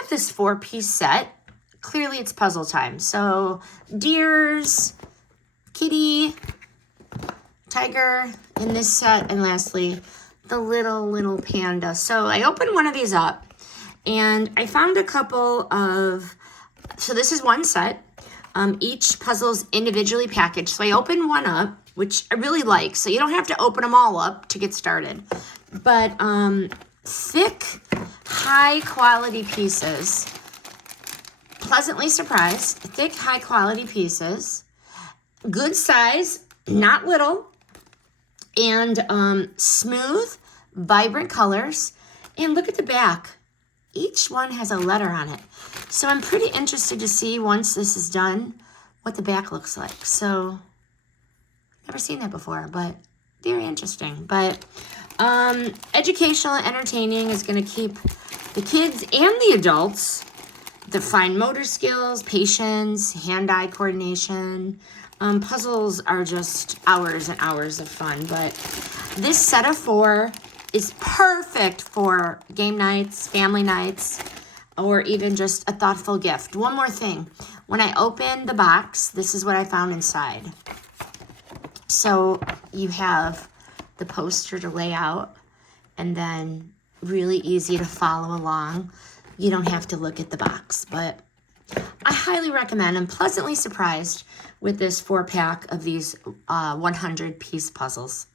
have this 4-piece set. Clearly it's puzzle time. So deers, kitty, tiger in this set, and lastly, the little panda. So I opened one of these up and I found a couple of, so this is one set. Each puzzle's individually packaged. So I opened one up, which I really like. So you don't have to open them all up to get started. But thick, high quality pieces. Pleasantly surprised. Thick, high quality pieces. Good size, not little. And smooth, vibrant colors. And look at the back. Each one has a letter on it. So I'm pretty interested to see, once this is done, what the back looks like. So, never seen that before, but very interesting. But educational and entertaining is going to keep the kids and the adults, the fine motor skills, patience, hand-eye coordination. Puzzles are just hours and hours of fun. But this set of 4 is perfect for game nights, family nights, or even just a thoughtful gift. One more thing. When I opened the box, this is what I found inside. So you have the poster to lay out, and then really easy to follow along. You don't have to look at the box, but I highly recommend. I'm pleasantly surprised with this 4-pack of these 100-piece puzzles.